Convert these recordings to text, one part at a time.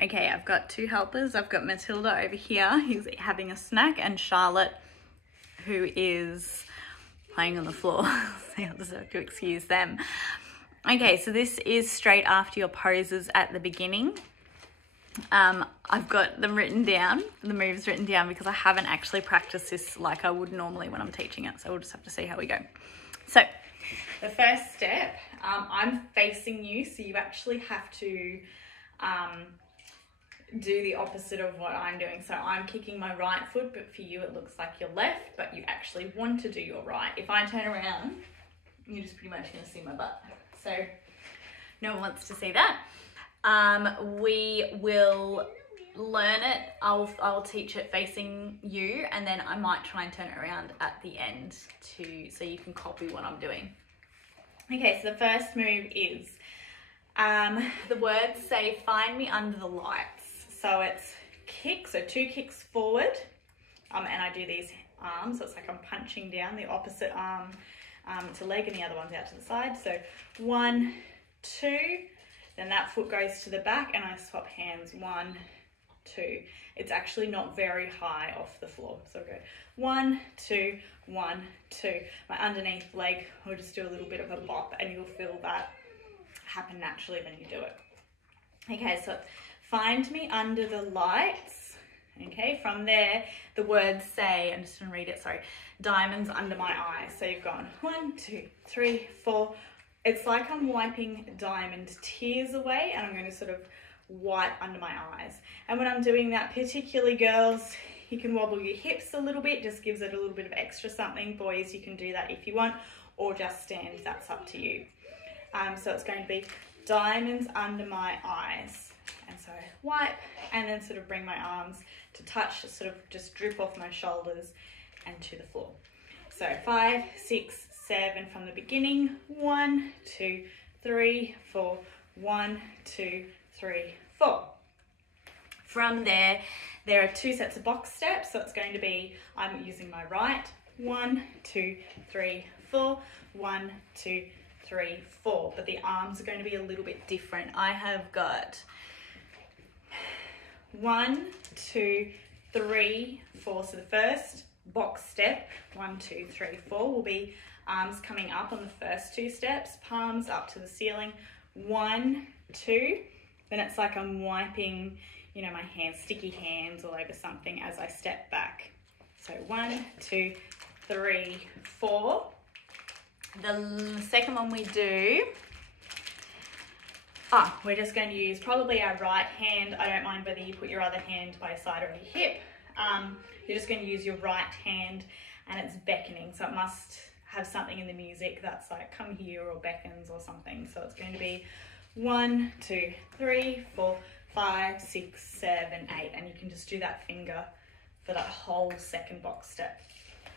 Okay, I've got two helpers. I've got Matilda over here, who's having a snack, and Charlotte, who is playing on the floor. So you'll just have to excuse them. Okay, so this is straight after your poses at the beginning. I've got them written down, the moves written down, because I haven't actually practiced this like I would normally when I'm teaching it. So we'll just have to see how we go. So the first step, I'm facing you, so you actually have to do the opposite of what I'm doing. So I'm kicking my right foot, but for you it looks like your left, but you actually want to do your right. If I turn around, you're just pretty much going to see my butt. So no one wants to see that. We will learn it. I'll teach it facing you, and then I might try and turn it around at the end so you can copy what I'm doing. Okay, so the first move is, the words say, find me under the lights. So it's kick, so 2 kicks forward, and I do these arms, so it's like I'm punching down the opposite arm to leg and the other one's out to the side. So 1, 2, then that foot goes to the back and I swap hands, 1, 2. It's actually not very high off the floor. So I go 1, 2, 1, 2. My underneath leg will just do a little bit of a bop, and you'll feel that happen naturally when you do it. Okay, so find me under the lights. Okay, from there, the words say, I'm just gonna read it, sorry, diamonds under my eyes. So you've gone 1, 2, 3, 4. It's like I'm wiping diamond tears away, and I'm going to sort of wipe under my eyes. And when I'm doing that, particularly girls, you can wobble your hips a little bit, just gives it a little bit of extra something. Boys, you can do that if you want, or just stand, that's up to you. So it's going to be diamonds under my eyes. And so wipe, and then sort of bring my arms to touch, sort of just drip off my shoulders and to the floor. So 5, 6, 7 from the beginning. 1, 2, 3, 4. 1, 2, 3, 4. From there are 2 sets of box steps. So it's going to be, I'm using my right. 1, 2, 3, 4. 1, 2, 3, 4. But the arms are going to be a little bit different. I have got 1, 2, 3, 4. So the first box step, 1, 2, 3, 4, will be arms coming up on the first 2 steps, palms up to the ceiling. 1, 2. Then it's like I'm wiping, you know, my hands, sticky hands all over something as I step back. So 1, 2, 3, 4. The second one we do, we're just going to use probably our right hand. I don't mind whether you put your other hand by your side or your hip. You're just going to use your right hand, and it's beckoning. So it must have something in the music that's like come here or beckons or something. So it's going to be 1, 2, 3, 4, 5, 6, 7, 8. And you can just do that finger for that whole second box step.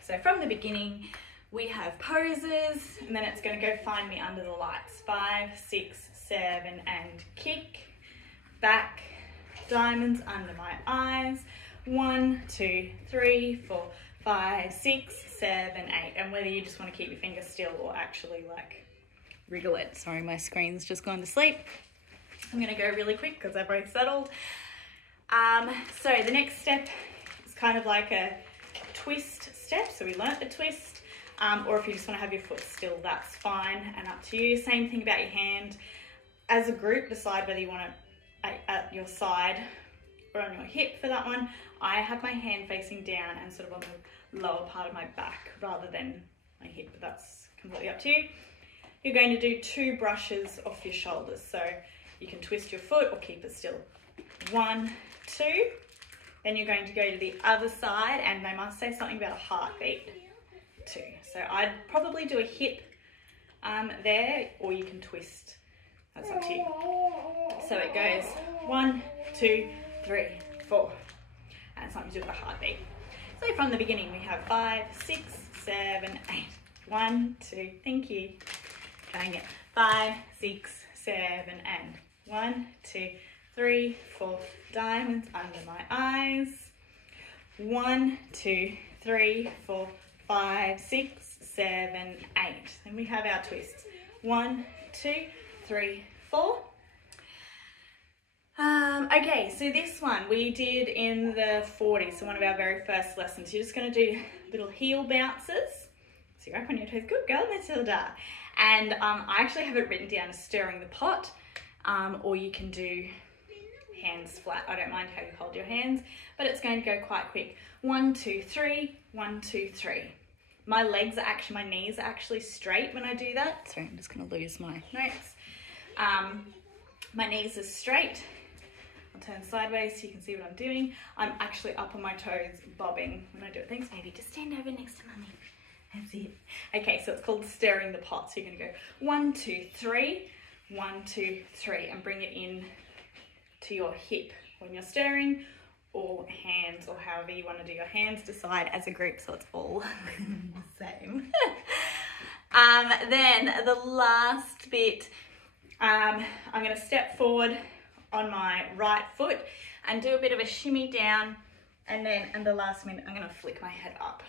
So from the beginning, we have poses, and then it's going to go find me under the lights. 5, 6, 7, and kick, back, diamonds under my eyes. 1, 2, 3, 4, 5, 6, 7, 8. And whether you just want to keep your finger still or actually like wriggle it. Sorry, my screen's just gone to sleep. I'm going to go really quick because I've already settled. So the next step is kind of like a twist step. So we learnt the twist. Or if you just want to have your foot still, that's fine and up to you. Same thing about your hand. As a group, decide whether you want it at your side or on your hip for that one. I have my hand facing down and sort of on the lower part of my back rather than my hip, but that's completely up to you. You're going to do 2 brushes off your shoulders. So you can twist your foot or keep it still. 1, 2. Then you're going to go to the other side, and they must say something about a heartbeat. 2. So I'd probably do a hip there, or you can twist. That's up to you. So it goes 1, 2, 3, 4. And it's something to do with a heartbeat. So from the beginning, we have 5, 6, 7, 8. 1, 2, thank you. Trying it. 5, 6, 7, and 1, 2, 3, 4. Diamonds under my eyes. 1, 2, 3, 4, 5, 6, 7, 8. Then we have our twists. 1, 2, 3, 4. Okay, so this one we did in the 40s, so one of our very first lessons. You're just going to do little heel bounces. So you're up on your toes. Good girl, Matilda. And I actually have it written down as stirring the pot, or you can do hands flat. I don't mind how you hold your hands, but it's going to go quite quick. 1, 2, 3, 1, 2, 3. My knees are actually straight when I do that. Sorry, I'm just going to lose my notes. My knees are straight. I'll turn sideways so you can see what I'm doing. I'm actually up on my toes, bobbing when I do it. Thanks, baby. Just stand over next to mummy. That's it. Okay, so it's called stirring the pot. So you're going to go 1, 2, 3, 1, 2, 3, and bring it in to your hip when you're stirring, or hands, or however you want to do your hands. Decide as a group so it's all the same. Then the last bit, I'm going to step forward on my right foot and do a bit of a shimmy down, and then in the last minute I'm going to flick my head up.